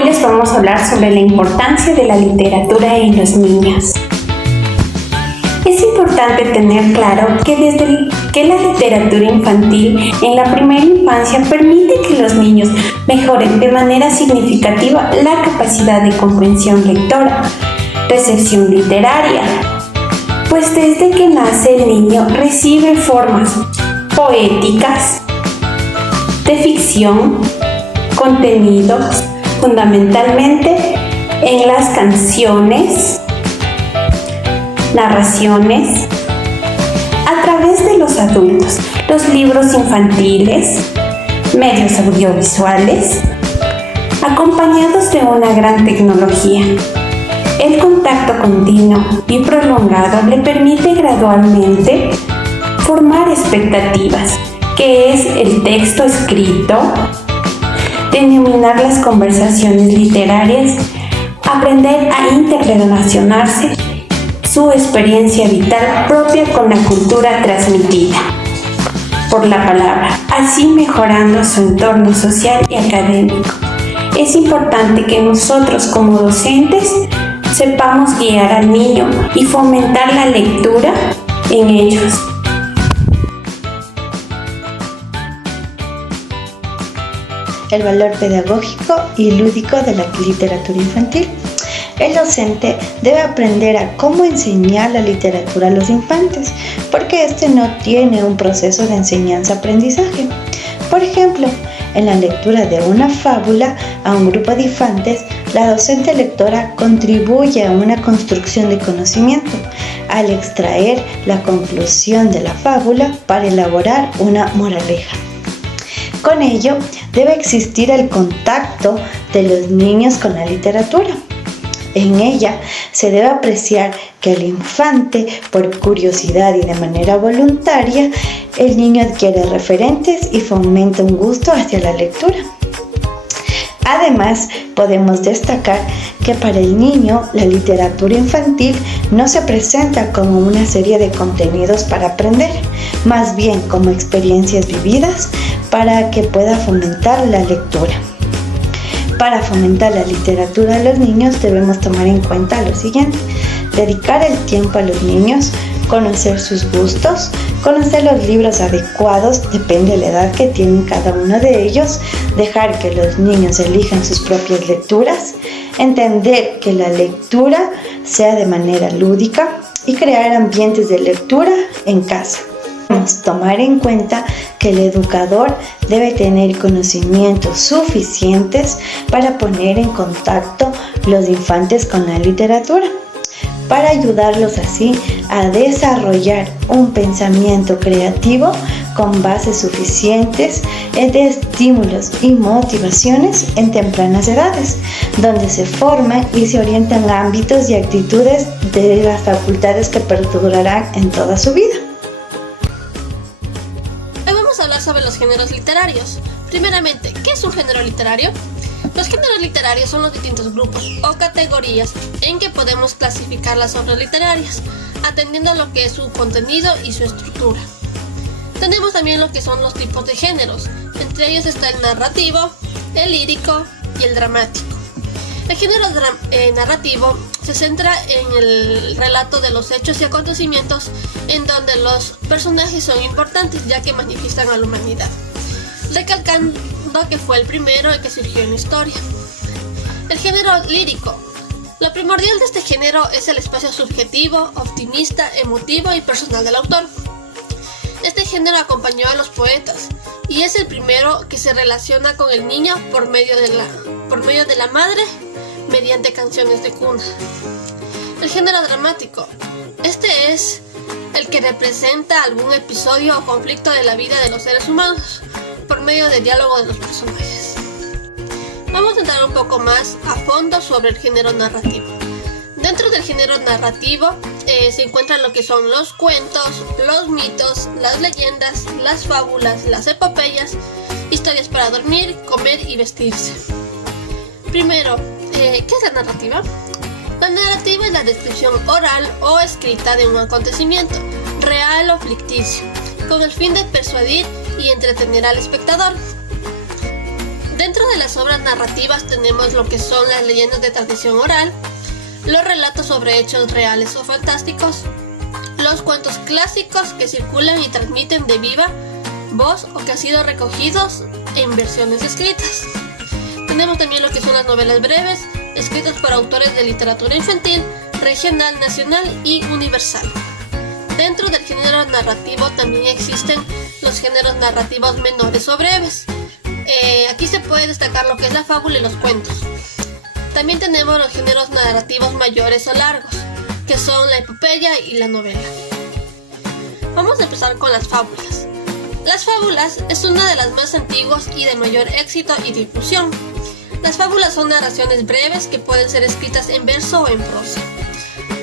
Hoy les vamos a hablar sobre la importancia de la literatura en los niños. Es importante tener claro que desde que la literatura infantil en la primera infancia permite que los niños mejoren de manera significativa la capacidad de comprensión lectora, recepción literaria, pues desde que nace el niño recibe formas poéticas, de ficción, contenidos fundamentalmente en las canciones, narraciones, a través de los adultos, los libros infantiles, medios audiovisuales, acompañados de una gran tecnología. El contacto continuo y prolongado le permite gradualmente formar expectativas, que es el texto escrito, denominar las conversaciones literarias, aprender a interrelacionarse, su experiencia vital propia con la cultura transmitida por la palabra, así mejorando su entorno social y académico. Es importante que nosotros como docentes sepamos guiar al niño y fomentar la lectura en ellos. El valor pedagógico y lúdico de la literatura infantil. El docente debe aprender a cómo enseñar la literatura a los infantes, porque este no tiene un proceso de enseñanza-aprendizaje. Por ejemplo, en la lectura de una fábula a un grupo de infantes, la docente lectora contribuye a una construcción de conocimiento al extraer la conclusión de la fábula para elaborar una moraleja. Con ello, debe existir el contacto de los niños con la literatura. En ella se debe apreciar que el infante, por curiosidad y de manera voluntaria, el niño adquiere referentes y fomenta un gusto hacia la lectura. Además, podemos destacar que para el niño la literatura infantil no se presenta como una serie de contenidos para aprender, más bien como experiencias vividas para que pueda fomentar la lectura. Para fomentar la literatura a los niños debemos tomar en cuenta lo siguiente: dedicar el tiempo a los niños, conocer sus gustos, conocer los libros adecuados, depende de la edad que tienen cada uno de ellos, dejar que los niños elijan sus propias lecturas, entender que la lectura sea de manera lúdica y crear ambientes de lectura en casa. Debemos tomar en cuenta que el educador debe tener conocimientos suficientes para poner en contacto los infantes con la literatura, para ayudarlos así a desarrollar un pensamiento creativo con bases suficientes de estímulos y motivaciones en tempranas edades, donde se forman y se orientan ámbitos y actitudes de las facultades que perdurarán en toda su vida. Hoy vamos a hablar sobre los géneros literarios. Primeramente, ¿qué es un género literario? Los géneros literarios son los distintos grupos o categorías en que podemos clasificar las obras literarias, atendiendo a lo que es su contenido y su estructura. Tenemos también lo que son los tipos de géneros. Entre ellos está el narrativo, el lírico y el dramático. El género narrativo se centra en el relato de los hechos y acontecimientos en donde los personajes son importantes ya que manifiestan a la humanidad, recalcando que fue el primero que surgió en la historia. El género lírico. Lo primordial de este género es el espacio subjetivo, optimista, emotivo y personal del autor. Este género acompañó a los poetas y es el primero que se relaciona con el niño por medio de la madre mediante canciones de cuna. El género dramático. Este es el que representa algún episodio o conflicto de la vida de los seres humanos por medio del diálogo de los personajes. Vamos a entrar un poco más a fondo sobre el género narrativo. Dentro del género narrativo se encuentran lo que son los cuentos, los mitos, las leyendas, las fábulas, las epopeyas, historias para dormir, comer y vestirse. Primero, ¿qué es la narrativa? La narrativa es la descripción oral o escrita de un acontecimiento, real o ficticio, con el fin de persuadir y entretener al espectador. Dentro de las obras narrativas tenemos lo que son las leyendas de tradición oral, los relatos sobre hechos reales o fantásticos, los cuentos clásicos que circulan y transmiten de viva voz o que han sido recogidos en versiones escritas. Tenemos también lo que son las novelas breves, escritas por autores de literatura infantil, regional, nacional y universal. Dentro del género narrativo también existen los géneros narrativos menores o breves. Aquí se puede destacar lo que es la fábula y los cuentos. También tenemos los géneros narrativos mayores o largos, que son la epopeya y la novela. Vamos a empezar con las fábulas. Las fábulas es una de las más antiguas y de mayor éxito y difusión. Las fábulas son narraciones breves que pueden ser escritas en verso o en prosa,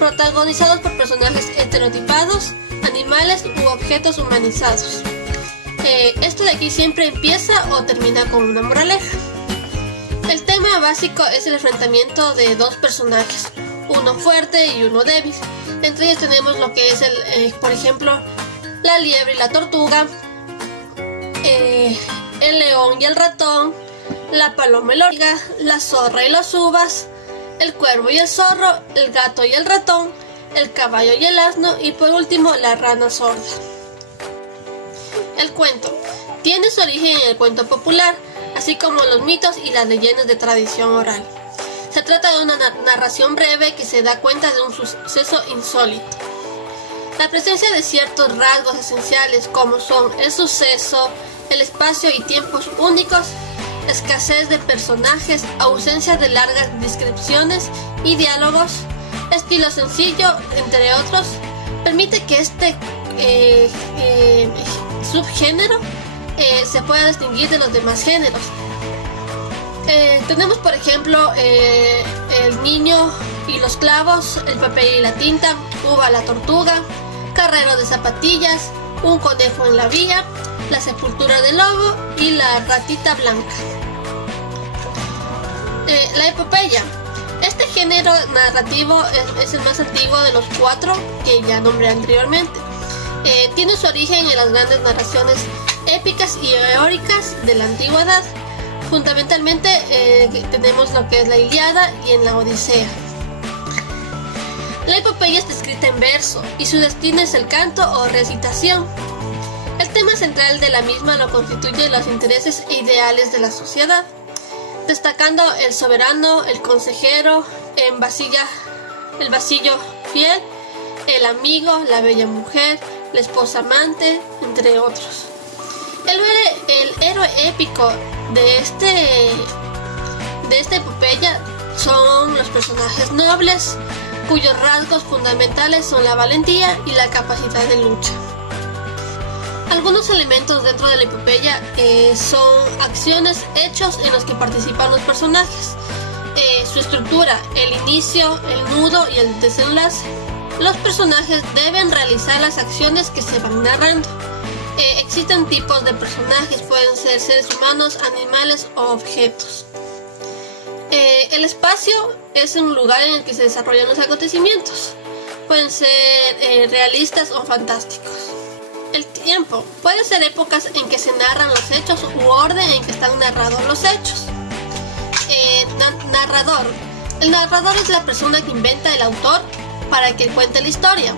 protagonizados por personajes estereotipados, animales u objetos humanizados. Esto de aquí siempre empieza o termina con una moraleja. El tema básico es el enfrentamiento de dos personajes, uno fuerte y uno débil. Entre ellos tenemos lo que es por ejemplo, la liebre y la tortuga, el león y el ratón, la paloma y la hormiga, la zorra y las uvas, el cuervo y el zorro, el gato y el ratón, el caballo y el asno y por último la rana sorda. El cuento tiene su origen en el cuento popular, así como los mitos y las leyendas de tradición oral. Se trata de una narración breve que se da cuenta de un suceso insólito. La presencia de ciertos rasgos esenciales como son el suceso, el espacio y tiempos únicos, escasez de personajes, ausencia de largas descripciones y diálogos, estilo sencillo, entre otros, permite que este subgénero se pueda distinguir de los demás géneros. Tenemos por ejemplo el niño y los clavos, el papel y la tinta, Uva la tortuga, Carrero de zapatillas, Un conejo en la vía, La sepultura del lobo y La ratita blanca. La epopeya. Este género narrativo es el más antiguo de los 4 que ya nombré anteriormente. Tiene su origen en las grandes narraciones épicas y eóricas de la antigüedad. Fundamentalmente tenemos lo que es la Ilíada y en la Odisea. La epopeya está escrita en verso y su destino es el canto o recitación. El tema central de la misma lo constituyen los intereses e ideales de la sociedad, destacando el soberano, el consejero, el vasallo fiel, el amigo, la bella mujer, la esposa amante, entre otros. El héroe épico de esta epopeya son los personajes nobles, cuyos rasgos fundamentales son la valentía y la capacidad de lucha. Algunos elementos dentro de la epopeya son acciones, hechos en los que participan los personajes, su estructura, el inicio, el nudo y el desenlace. Los personajes deben realizar las acciones que se van narrando. Existen tipos de personajes, pueden ser seres humanos, animales o objetos. El espacio es un lugar en el que se desarrollan los acontecimientos. Pueden ser realistas o fantásticos. El tiempo puede ser épocas en que se narran los hechos u orden en que están narrados los hechos. Narrador. El narrador es la persona que inventa el autor para que cuente la historia.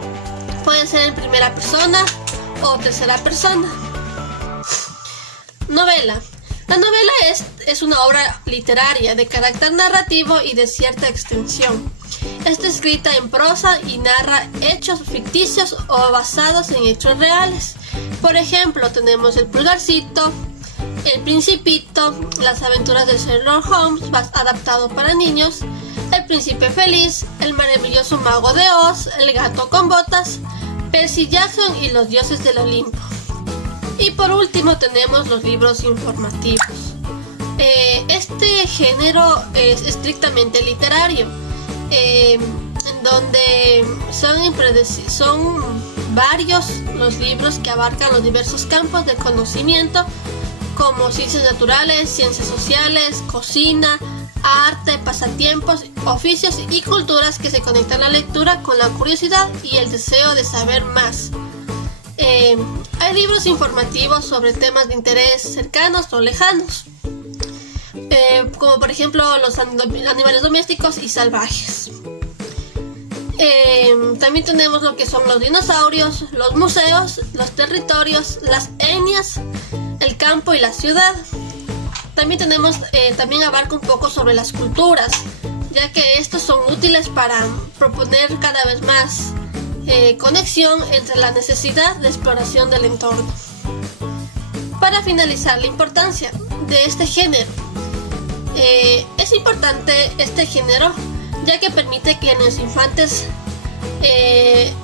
Puede ser en primera persona o tercera persona. Novela. La novela es una obra literaria de carácter narrativo y de cierta extensión. Está escrita en prosa y narra hechos ficticios o basados en hechos reales. Por ejemplo, tenemos El Pulgarcito, El Principito, Las aventuras de Sherlock Holmes, adaptado para niños, El Príncipe Feliz, El maravilloso Mago de Oz, El gato con botas, Percy Jackson y Los dioses del Olimpo. Y por último tenemos los libros informativos. Este género es estrictamente literario, donde son varios los libros que abarcan los diversos campos de conocimiento, como ciencias naturales, ciencias sociales, cocina, arte, pasatiempos, oficios y culturas que se conectan la lectura con la curiosidad y el deseo de saber más. Hay libros informativos sobre temas de interés cercanos o lejanos. como por ejemplo los animales domésticos y salvajes. También tenemos lo que son los dinosaurios, los museos, los territorios, las etnias, el campo y la ciudad. También también abarca un poco sobre las culturas, ya que estos son útiles para proponer cada vez más conexión entre la necesidad de exploración del entorno. Para finalizar, la importancia de este género. Es importante este género ya que permite que en los infantes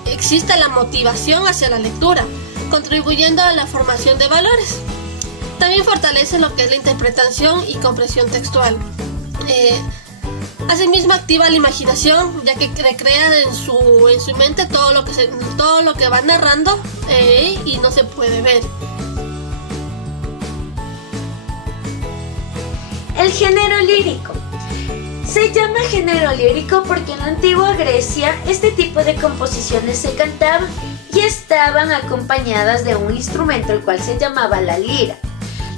exista la motivación hacia la lectura, contribuyendo a la formación de valores. También fortalece lo que es la interpretación y comprensión textual. Asimismo activa la imaginación, ya que recrea en su mente todo lo que va narrando y no se puede ver. El género lírico. Se llama género lírico porque en la antigua Grecia este tipo de composiciones se cantaban y estaban acompañadas de un instrumento el cual se llamaba la lira.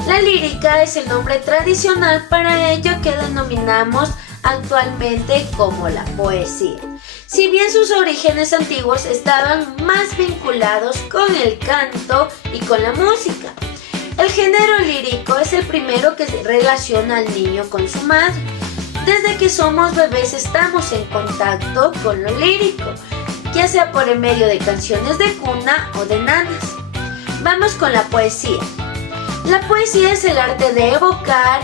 La lírica es el nombre tradicional para ello que denominamos actualmente como la poesía. Si bien sus orígenes antiguos estaban más vinculados con el canto y con la música. El género lírico es el primero que relaciona al niño con su madre. Desde que somos bebés estamos en contacto con lo lírico, ya sea por el medio de canciones de cuna o de nanas. Vamos con la poesía. La poesía es el arte de evocar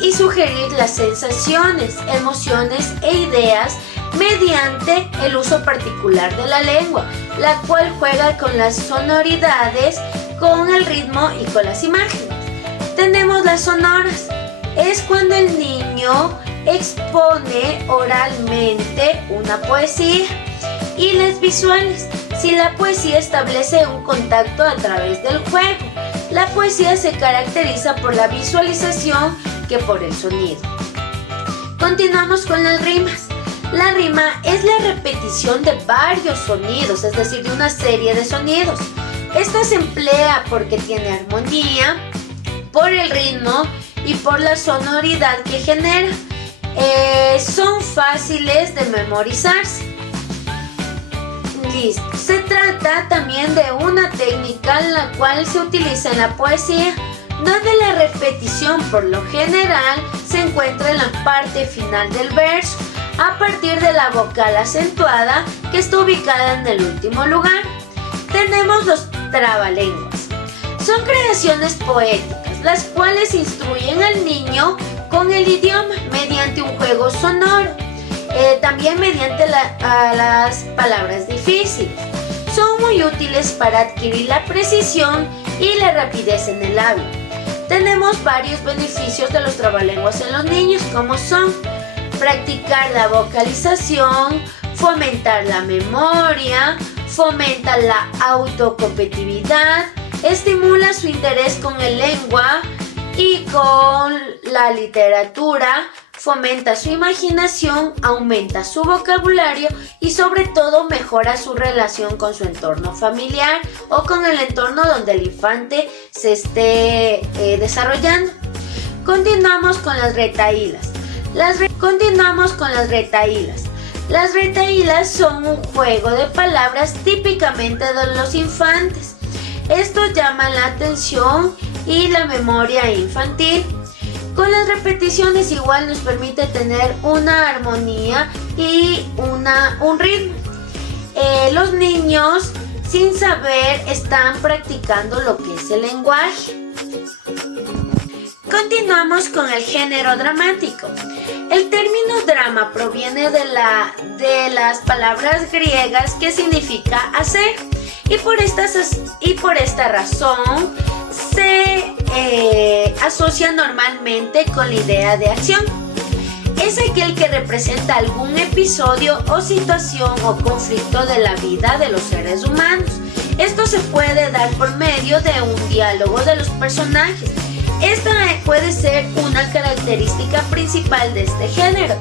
y sugerir las sensaciones, emociones e ideas mediante el uso particular de la lengua, la cual juega con las sonoridades, con el ritmo y con las imágenes. Tenemos las sonoras. Es cuando el niño expone oralmente una poesía. Y las visuales. Si la poesía establece un contacto a través del juego. La poesía se caracteriza por la visualización que por el sonido. Continuamos con las rimas. La rima es la repetición de varios sonidos, es decir, de una serie de sonidos. Esta se emplea porque tiene armonía, por el ritmo y por la sonoridad que genera. Son fáciles de memorizarse. Listo. Se trata también de una técnica en la cual se utiliza en la poesía, donde la repetición por lo general se encuentra en la parte final del verso, a partir de la vocal acentuada que está ubicada en el último lugar. Tenemos los trabalenguas. Son creaciones poéticas, las cuales instruyen al niño con el idioma mediante un juego sonoro, también mediante las palabras difíciles. Son muy útiles para adquirir la precisión y la rapidez en el habla. Tenemos varios beneficios de los trabalenguas en los niños, como son practicar la vocalización, fomentar la memoria, fomenta la autocompetitividad, estimula su interés con el lengua y con la literatura, fomenta su imaginación, aumenta su vocabulario y sobre todo mejora su relación con su entorno familiar o con el entorno donde el infante se esté desarrollando. Continuamos con las retahílas. Las retahílas son un juego de palabras típicamente de los infantes. Estos llaman la atención y la memoria infantil. Con las repeticiones igual nos permite tener una armonía y un ritmo. Los niños, sin saber, están practicando lo que es el lenguaje. Continuamos con el género dramático. El término drama proviene de las palabras griegas que significa hacer, y por esta razón se asocia normalmente con la idea de acción. Es aquel que representa algún episodio o situación o conflicto de la vida de los seres humanos. Esto se puede dar por medio de un diálogo de los personajes. Esta puede ser una característica principal de este género.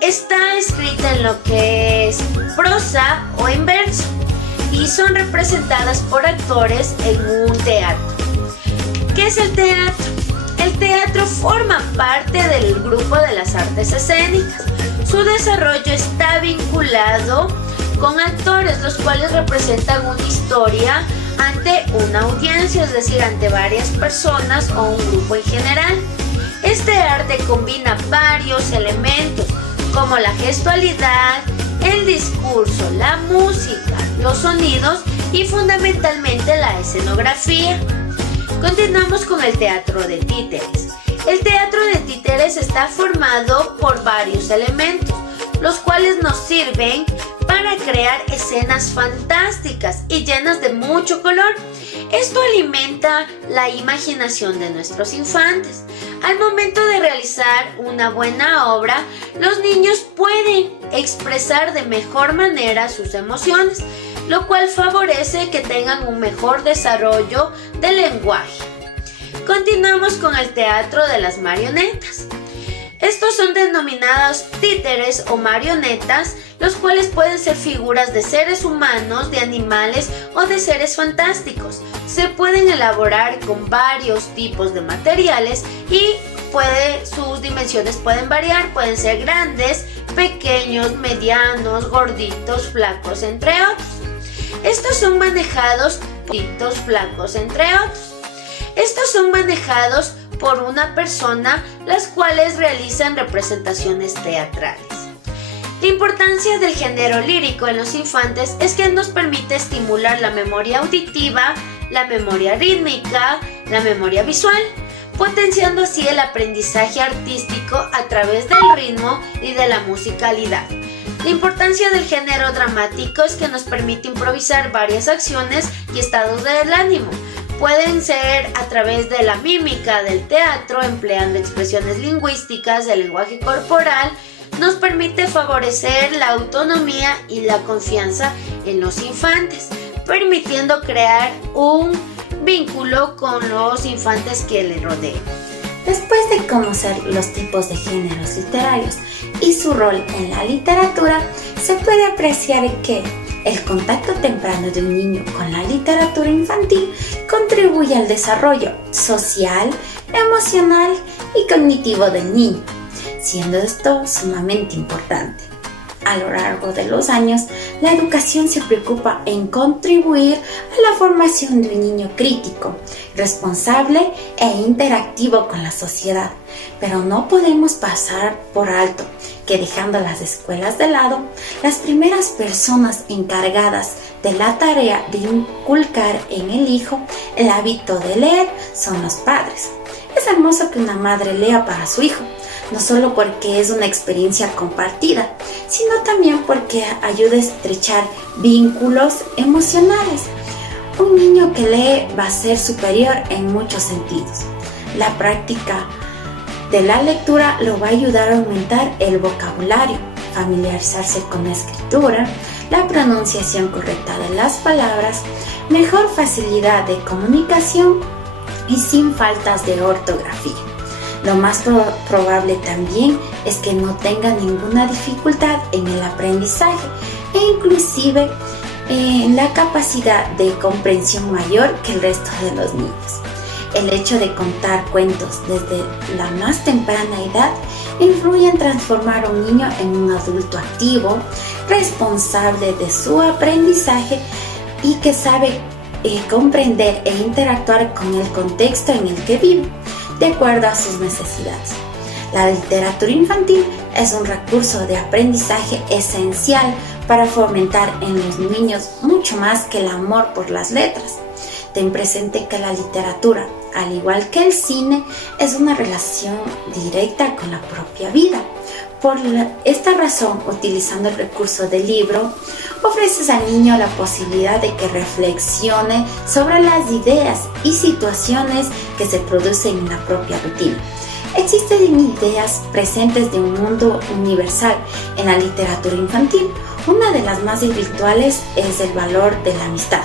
Está escrita en lo que es prosa o en verso y son representadas por actores en un teatro. ¿Qué es el teatro? El teatro forma parte del grupo de las artes escénicas. Su desarrollo está vinculado con actores, los cuales representan una historia ante una audiencia, es decir, ante varias personas o un grupo en general. Este arte combina varios elementos como la gestualidad, el discurso, la música, los sonidos y fundamentalmente la escenografía. Continuamos con el teatro de títeres. El teatro de títeres está formado por varios elementos, los cuales nos sirven para crear escenas fantásticas y llenas de mucho color. Esto alimenta la imaginación de nuestros infantes. Al momento de realizar una buena obra, los niños pueden expresar de mejor manera sus emociones, lo cual favorece que tengan un mejor desarrollo del lenguaje. Continuamos con el teatro de las marionetas. Estos son denominados títeres o marionetas, los cuales pueden ser figuras de seres humanos, de animales o de seres fantásticos. Se pueden elaborar con varios tipos de materiales y sus dimensiones pueden variar, pueden ser grandes, pequeños, medianos, gorditos, flacos, entre otros. Estos son manejados por una persona, las cuales realizan representaciones teatrales. La importancia del género lírico en los infantes es que nos permite estimular la memoria auditiva, la memoria rítmica, la memoria visual, potenciando así el aprendizaje artístico a través del ritmo y de la musicalidad. La importancia del género dramático es que nos permite improvisar varias acciones y estados del ánimo. Pueden ser a través de la mímica del teatro, empleando expresiones lingüísticas, el lenguaje corporal. Nos permite favorecer la autonomía y la confianza en los infantes, permitiendo crear un vínculo con los infantes que le rodean. Después de conocer los tipos de géneros literarios y su rol en la literatura, se puede apreciar que el contacto temprano de un niño con la literatura infantil contribuye al desarrollo social, emocional y cognitivo del niño, siendo esto sumamente importante. A lo largo de los años, la educación se preocupa en contribuir a la formación de un niño crítico, responsable e interactivo con la sociedad, pero no podemos pasar por alto que, dejando las escuelas de lado, las primeras personas encargadas de la tarea de inculcar en el hijo el hábito de leer son los padres. Es hermoso que una madre lea para su hijo, no solo porque es una experiencia compartida, sino también porque ayuda a estrechar vínculos emocionales. Un niño que lee va a ser superior en muchos sentidos. La práctica de la lectura lo va a ayudar a aumentar el vocabulario, familiarizarse con la escritura, la pronunciación correcta de las palabras, mejor facilidad de comunicación y sin faltas de ortografía. Lo más probable también es que no tenga ninguna dificultad en el aprendizaje e inclusive en la capacidad de comprensión mayor que el resto de los niños. El hecho de contar cuentos desde la más temprana edad influye en transformar a un niño en un adulto activo, responsable de su aprendizaje y que sabe comprender e interactuar con el contexto en el que vive, de acuerdo a sus necesidades. La literatura infantil es un recurso de aprendizaje esencial para fomentar en los niños mucho más que el amor por las letras. Ten presente que la literatura, al igual que el cine, es una relación directa con la propia vida. Por esta razón, utilizando el recurso del libro, ofreces al niño la posibilidad de que reflexione sobre las ideas y situaciones que se producen en la propia rutina. Existen ideas presentes de un mundo universal en la literatura infantil. Una de las más espirituales es el valor de la amistad.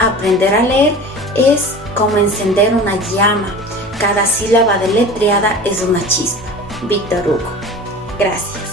Aprender a leer es como encender una llama. Cada sílaba deletreada es una chispa. Víctor Hugo. Gracias.